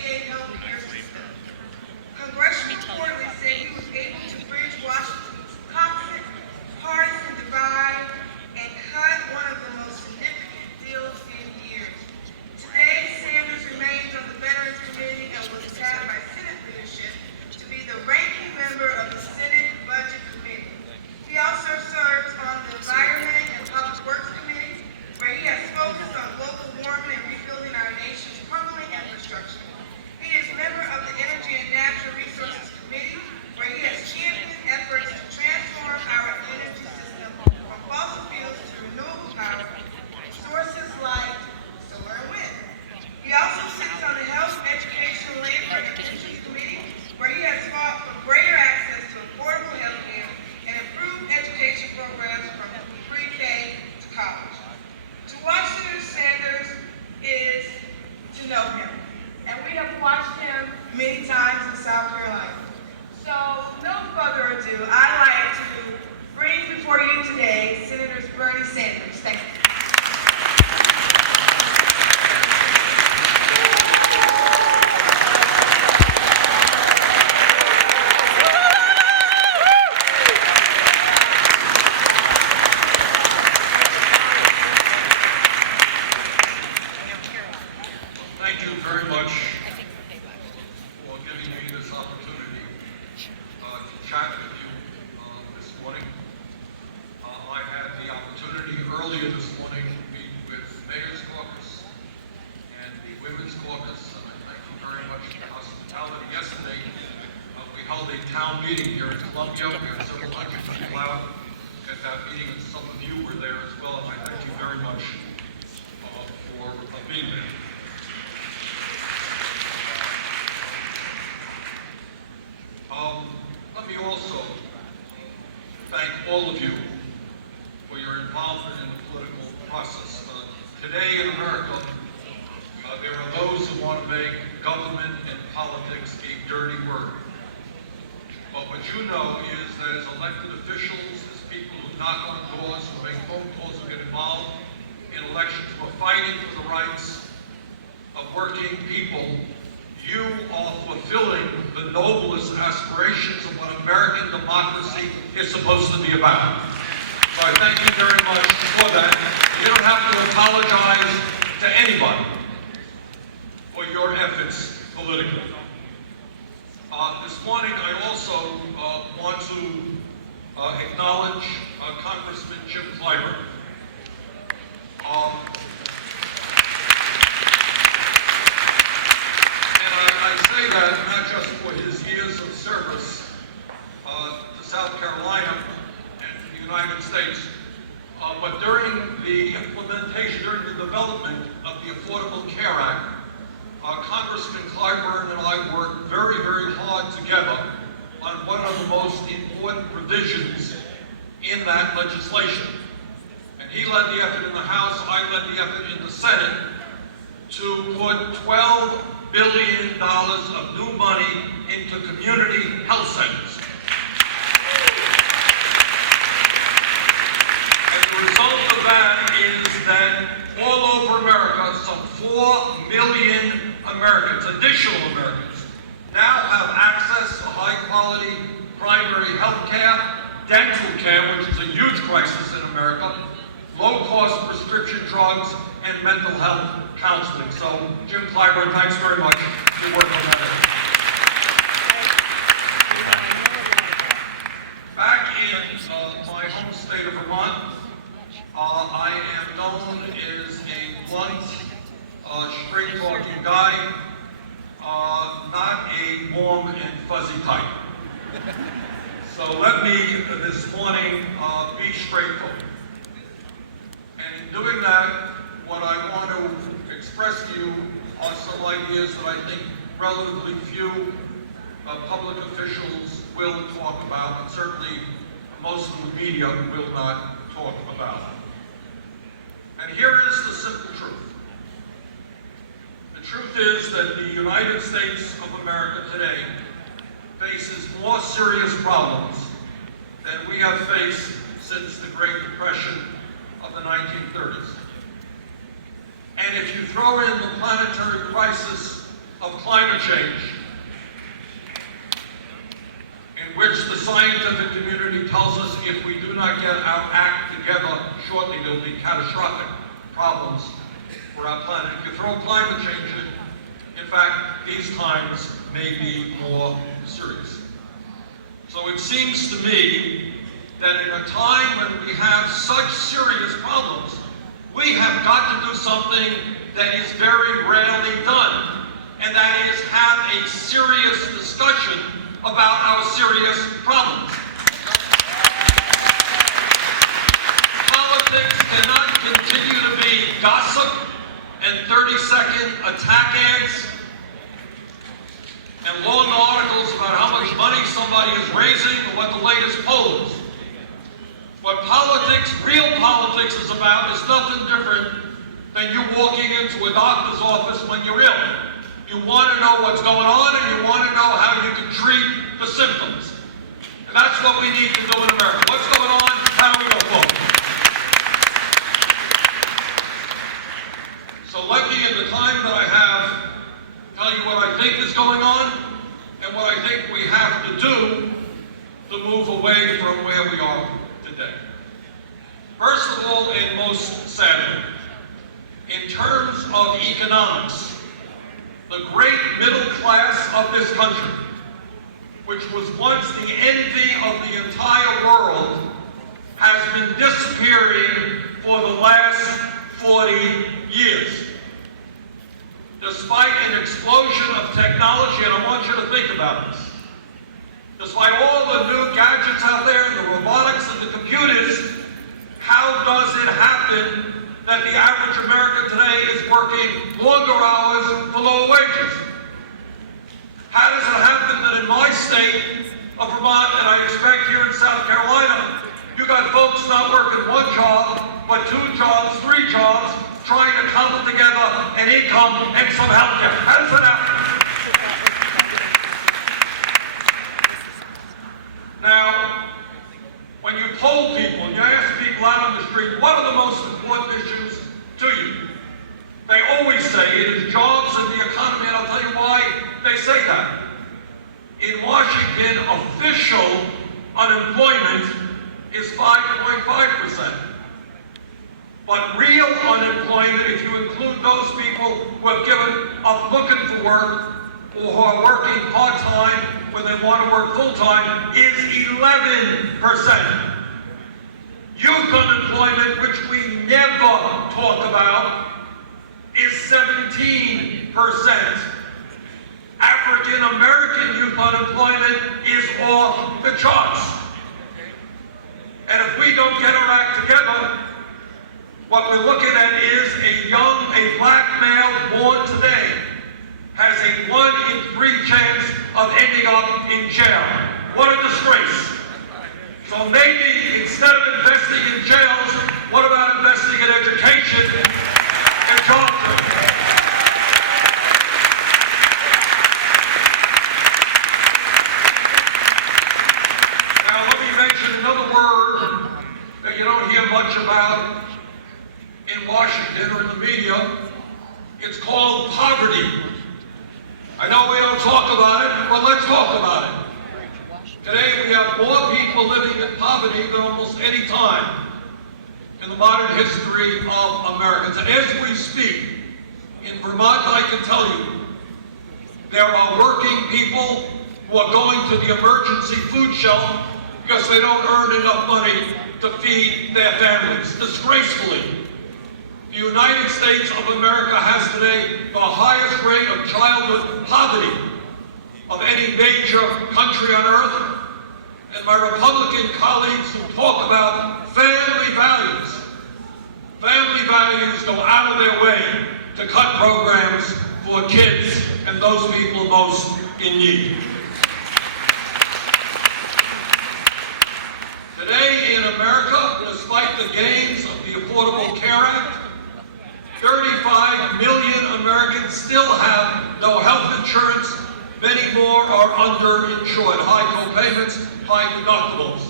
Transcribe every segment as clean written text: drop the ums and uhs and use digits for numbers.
VA healthcare system. Congressional reportedly said he was able to bridge Washington's conflict, partisan divide, and cut one of the most significant deals in years. Today, Sanders remains on the Veterans Committee and was tabbed by Senate leadership to be the ranking member of the Senate Budget Committee. He also serves on the Environment and Public Works Committee, where he has focused on global warming and rebuilding our nation's crumbling infrastructure. He is member of the Energy and Natural Resources Committee, where he has championed efforts to transform our energy system from fossil fuels to renewable power, sources like solar and wind. He also sits on the Health, Education, Labor, and Pensions Committee, where he has fought for greater access to affordable health care and improved education programs from pre-K to college. To watch Senator Sanders is to know him, and we have watched him many times in South Carolina. So, no further ado, I'd like to bring before you today Senator Bernie Sanders. Thank you. Thank you very much for giving me this opportunity to chat with you this morning. I had the opportunity earlier this morning to meet with Mayor's Caucus and the Women's Caucus, and I thank you very much for the hospitality. Yesterday, we held a town meeting here in Columbia. We had several hundred people out at that meeting, and some of you were there as well, and I thank you very much for being there. Let me also thank all of you for your involvement in the political process. Today in America, there are those who want to make government and politics a dirty word. But what you know is that as elected officials, as people who knock on doors, who make phone calls, who get involved in elections, who are fighting for the rights of working people, you are fulfilling the noblest aspirations of what American democracy is supposed to be about. So I thank you very much for that. You don't have to apologize to anybody for your efforts politically. This morning I also want to acknowledge Congressman Jim Clyburn. I say that not just for his years of service to South Carolina and to the United States, but during the implementation, during the development of the Affordable Care Act, Congressman Clyburn and I worked very, very hard together on one of the most important provisions in that legislation. And he led the effort in the House, I led the effort in the Senate to put $12 billion of new money into community health centers. And the result of that is that all over America, some 4 million Americans, additional Americans, now have access to high-quality primary health care, dental care, which is a huge crisis in America, low-cost prescription drugs, and mental health counseling. So, Jim Clyburn, thanks very much for your work on that. Back in my home state of Vermont, I am known as a blunt, straight-talking guy, not a warm and fuzzy type. So let me, this morning, be straightforward. And in doing that, what I want to express to you are some ideas that I think relatively few public officials will talk about, and certainly most of the media will not talk about. And here is the simple truth. The truth is that the United States of America today faces more serious problems than we have faced since the Great Depression of the 1930s. And if you throw in the planetary crisis of climate change, in which the scientific community tells us if we do not get our act together shortly, there will be catastrophic problems for our planet. If you throw climate change in fact, these times may be more serious. So it seems to me that in a time when we have such serious problems, we have got to do something that is very rarely done, and that is have a serious discussion about our serious problems. Politics cannot continue to be gossip and 30-second attack ads and long articles about how much money somebody is raising or what the latest poll is. What politics, real politics, is about is nothing different than you walking into a doctor's office when you're ill. You want to know what's going on, and you want to know how you can treat the symptoms. And that's what we need to do in America. What's going on? How do we go forward? So let me, in the time that I have, tell you what I think is going on and what I think we have to do to move away from where we are today. First of all, and most sadly, in terms of economics, the great middle class of this country, which was once the envy of the entire world, has been disappearing for the last 40 years. Despite an explosion of technology, and I want you to think about this, despite all the new gadgets out there, and the robotics and the computers, how does it happen that the average American today is working longer hours for lower wages? How does it happen that in my state of Vermont, and I expect here in South Carolina, you got folks not working one job, but 2 jobs, 3 jobs, trying to cobble together an income and some health care? How does that happen? Now, when you poll people and you ask people out on the street, what are the most important issues to you? They always say it is jobs and the economy, and I'll tell you why they say that. In Washington, official unemployment is 5.5%. But real unemployment, if you include those people who have given up looking for work or who are working part-time when they want to work full-time, is 11%. Youth unemployment, which we never talk about, is 17%. African American youth unemployment is off the charts. And if we don't get our act together, what we're looking at is a black male born today has a 1 in 3 chance of ending up in jail. What a disgrace. So maybe instead of investing in jails, what about investing in education and job training? Now let me mention another word that you don't hear much about in Washington or in the media. It's called poverty. I know we don't talk about it, but let's talk about it. Today we have more people living in poverty than almost any time in the modern history of America. And as we speak, in Vermont, I can tell you, there are working people who are going to the emergency food shelf because they don't earn enough money to feed their families. Disgracefully, the United States of America has today the highest rate of childhood poverty of any major country on earth. And my Republican colleagues who talk about family values go out of their way to cut programs for kids and those people most in need. Today in America, despite the gains of the Affordable Care Act, 35 million Americans still have no health insurance. Many more are underinsured, high co-payments, high deductibles.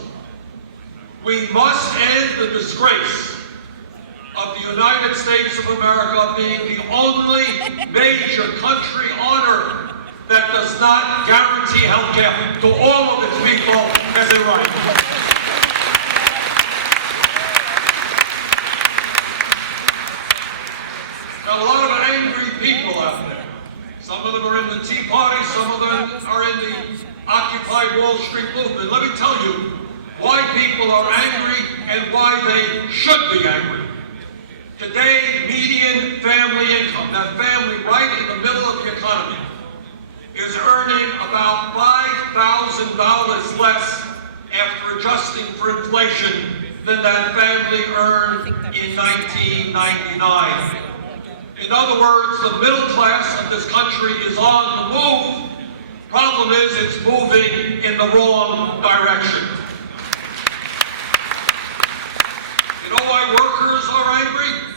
We must end the disgrace of the United States of America being the only major country on earth that does not guarantee health care to all of its people as a right. Got a lot of angry people out there. Some of them are in the Tea Party, some of them are in the Occupy Wall Street movement. Let me tell you why people are angry and why they should be angry. Today, median family income, that family right in the middle of the economy, is earning about $5,000 less after adjusting for inflation than that family earned in 1999. In other words, the middle class of this country is on the move. Problem is, it's moving in the wrong direction. You know why workers are angry?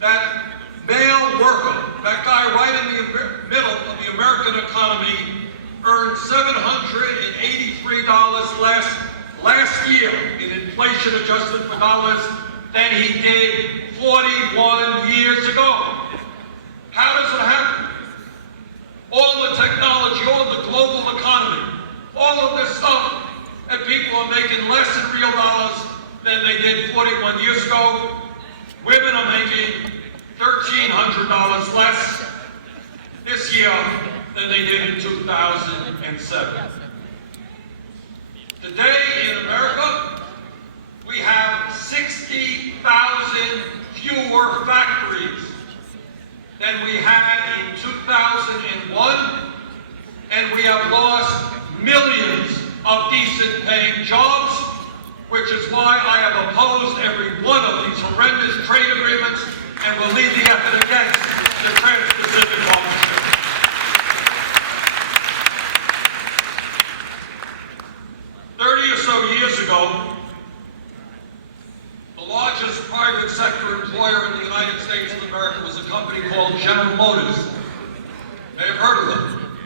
That male worker, that guy right in the middle of the American economy, earned $783 less last year in inflation adjusted for dollars than he did 41 years ago. How does it happen? All the technology, all the global economy, all of this stuff, and people are making less in real dollars than they did 41 years ago. Women are making $1,300 less this year than they did in 2007. Today in America, we have 60,000 fewer factories than we had in 2001, and we have lost millions of decent paying jobs, which is why I have opposed every one of these horrendous trade agreements and will lead the effort against the Trans-Pacific Partnership. Or so years ago, the largest private sector employer in the United States of America was a company called General Motors. May have heard of them.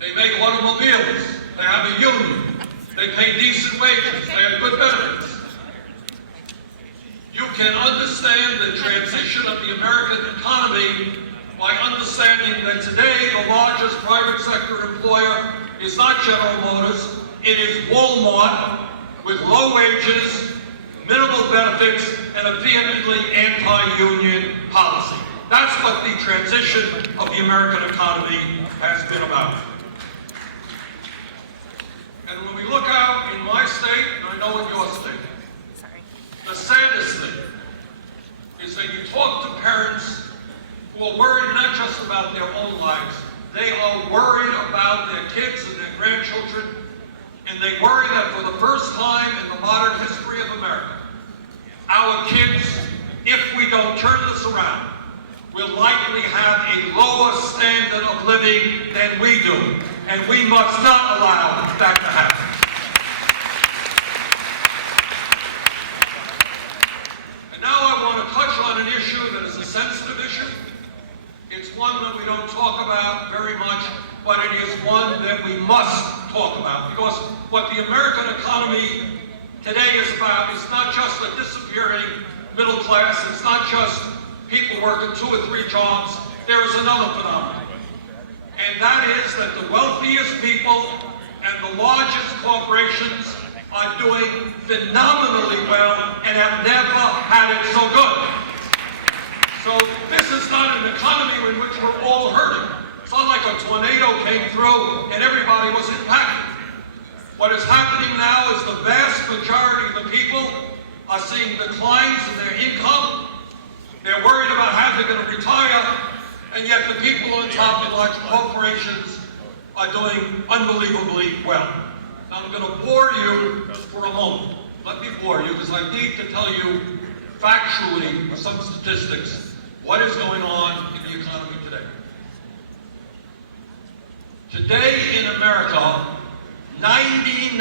They make automobiles. They have a union. They pay decent wages. They have good benefits. You can understand the transition of the American economy by understanding that today the largest private sector employer is not General Motors. It is Walmart with low wages, minimal benefits, and a vehemently anti-union policy. That's what the transition of the American economy has been about. And when we look out in my state, and I know in your state, the saddest thing is that you talk to parents who are worried not just about their own lives, they are worried about their kids and their grandchildren, and they worry that for the first time in the modern history of America, our kids, if we don't turn this around, will likely have a lower standard of living than we do, and we must not allow that to happen. And now I want to touch on an issue that is a sensitive issue. It's one that we don't talk about very much, but it is one that we must talk about, because what the American economy today is about is not just a disappearing middle class, it's not just people working 2 or 3 jobs. There is another phenomenon, and that is that the wealthiest people and the largest corporations are doing phenomenally well and have never had it so good. So this is not an economy in which we're all hurting. It's not like a tornado came through and everybody was impacted. What is happening now is the vast majority of the people are seeing declines in their income. They're worried about how they're going to retire, and yet the people on top of large corporations are doing unbelievably well. Now I'm going to bore you for a moment. Let me bore you, because I need to tell you factually some statistics what is going on in the economy today. Today in America, 99%,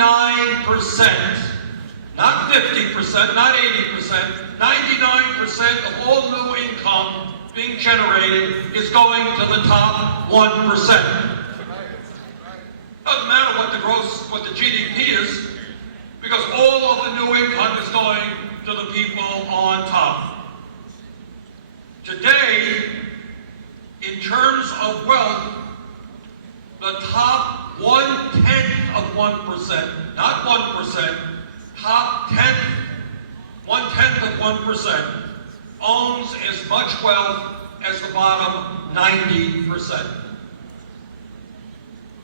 not 50%, not 80%, 99% of all new income being generated is going to the top 1%. Doesn't matter what the GDP is, because all of the new income is going to the people on top. of 1%, not 1%, top 10, 1/10 of 1% owns as much wealth as the bottom 90%.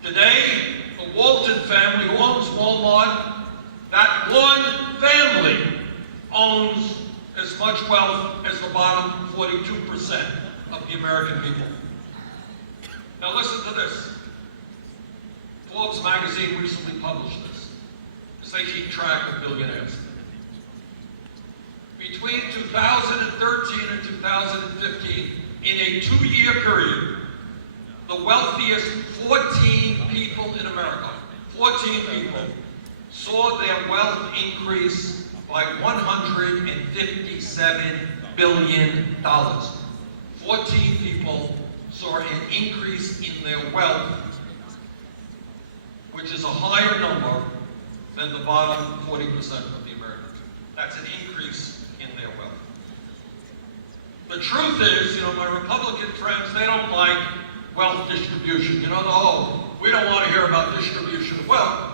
Today, the Walton family who owns Walmart, that one family owns as much wealth as the bottom 42% of the American people. Now listen to this. Forbes magazine recently published this, because they keep track of billionaires. Between 2013 and 2015, in a 2-year period, the wealthiest 14 people in America, 14 people, saw their wealth increase by $157 billion. 14 people saw an increase in their wealth, which is a higher number than the bottom 40% of the Americans. That's an increase in their wealth. The truth is, my Republican friends, they don't like wealth distribution. We don't want to hear about distribution of wealth.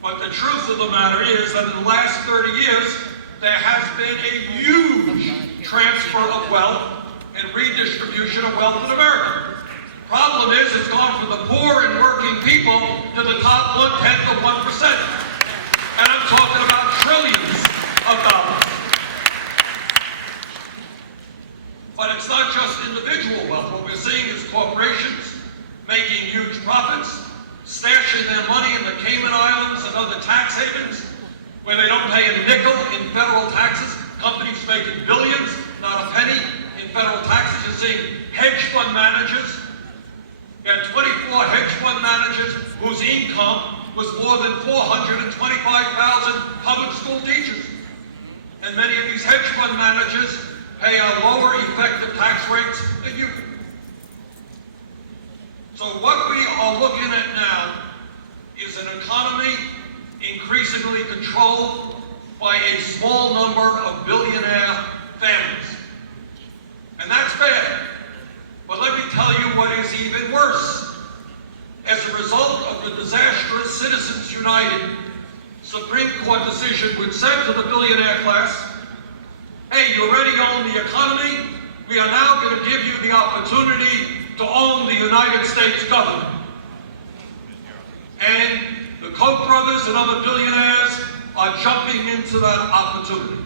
But the truth of the matter is that in the last 30 years, there has been a huge transfer of wealth and redistribution of wealth in America. Problem is, it's gone from the poor and working people to the top 1/10 of 1%. And I'm talking about trillions of dollars. But it's not just individual wealth. What we're seeing is corporations making huge profits, stashing their money in the Cayman Islands and other tax havens, where they don't pay a nickel in federal taxes. Companies making billions, not a penny in federal taxes. You're seeing hedge fund managers. You had 24 hedge fund managers whose income was more than 425,000 public school teachers. And many of these hedge fund managers pay a lower effective tax rates than you. So what we are looking at now is an economy increasingly controlled by a small number of billionaire families. And that's bad. But let me tell you what is even worse. As a result of the disastrous Citizens United Supreme Court decision, which said to the billionaire class, hey, you already own the economy, we are now going to give you the opportunity to own the United States government. And the Koch brothers and other billionaires are jumping into that opportunity.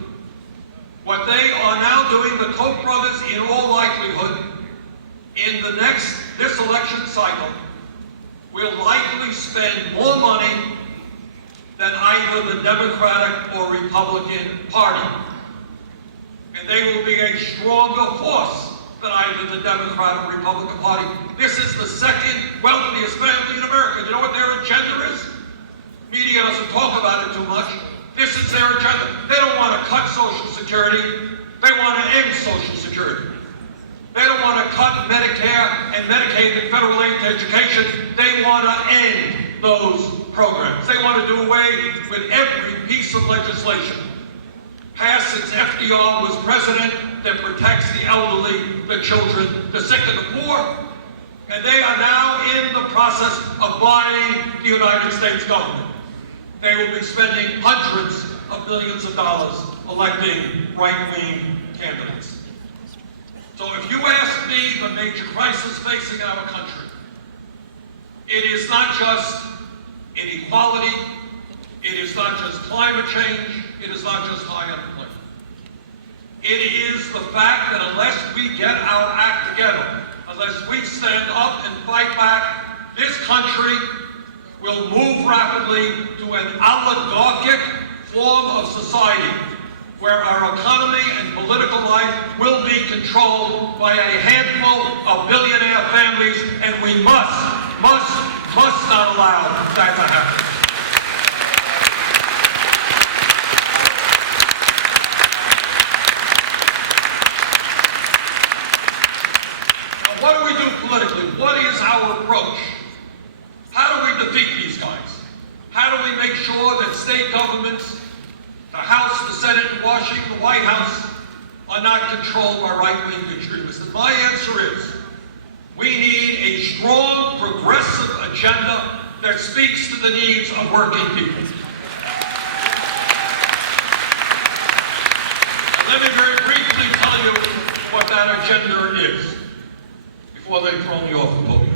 What they are now doing, the Koch brothers, in all likelihood, in this election cycle, will likely spend more money than either the Democratic or Republican Party. And they will be a stronger force than either the Democrat or Republican Party. This is the second wealthiest family in America. You know what their agenda is? Media doesn't talk about it too much. This is their agenda. They don't want to cut Social Security. They want to end Social Security. They don't want to cut Medicare and Medicaid and federal aid to education. They want to end those programs. They want to do away with every piece of legislation passed since FDR was president that protects the elderly, the children, the sick, and the poor. And they are now in the process of buying the United States government. They will be spending hundreds of billions of dollars electing right-wing candidates. So if you ask me, the major crisis facing our country, it is not just inequality, it is not just climate change, it is not just high unemployment. It is the fact that unless we get our act together, unless we stand up and fight back, this country will move rapidly to an oligarchic form of society where our economy and political life will be controlled by a handful of billionaire families, and we must not allow that to happen. Now, what do we do politically? What is our approach? How do we defeat these guys? How do we make sure that state governments, the House, the Senate in Washington, the White House, are not controlled by right-wing extremists? And my answer is, we need a strong, progressive agenda that that speaks to the needs of working people. And let me very briefly tell you what that agenda is before they throw me off the podium.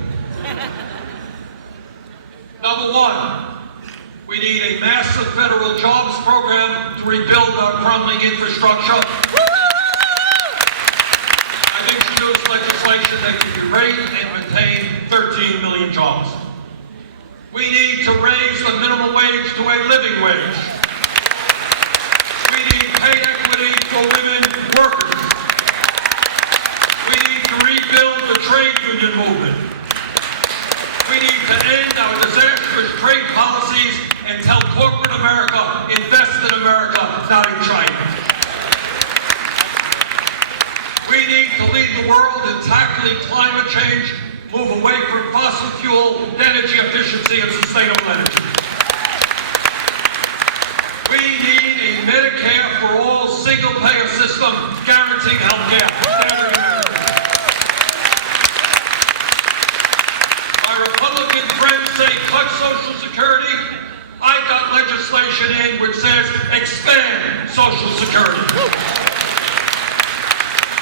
Number one, we need a massive federal jobs program to rebuild our crumbling infrastructure. I've introduced legislation that can create and maintain 13 million jobs. We need to raise the minimum wage to a living wage. We need pay equity for women workers. We need to rebuild the trade union movement. We need to end our disastrous trade policies and tell corporate America, invest in America, not in China. We need to lead the world in tackling climate change, move away from fossil fuel, energy efficiency, and sustainable energy. We need a Medicare for all single-payer system guaranteeing health care for every American. My Republican friends say cut Social Security. I got legislation in which says expand Social Security.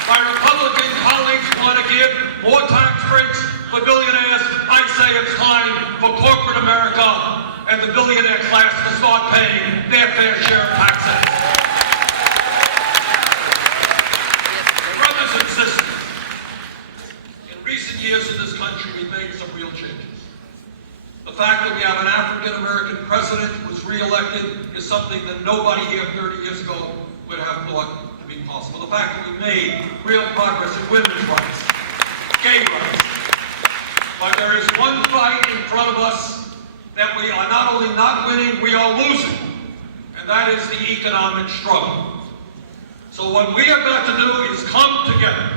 My Republican colleagues want to give more tax breaks for billionaires. I say it's time for corporate America and the billionaire class to start paying their fair share of taxes. Brothers and sisters, in recent years in this country, we've made some real changes. The fact that we have an African-American president who was re-elected is something that nobody here 30 years ago would have thought to be possible. The fact that we made real progress in women's rights, gay rights. But there is one fight in front of us that we are not only not winning, we are losing. And that is the economic struggle. So what we have got to do is come together.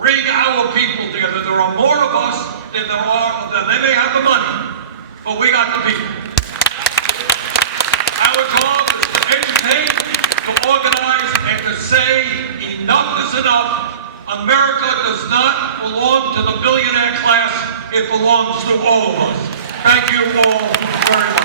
Bring our people together. There are more of us than there are of them. They may have the money, but we got the people. Our job is to educate, to organize, and to say enough is enough. America does not belong to the billionaire class. It belongs to all of us. Thank you all very much.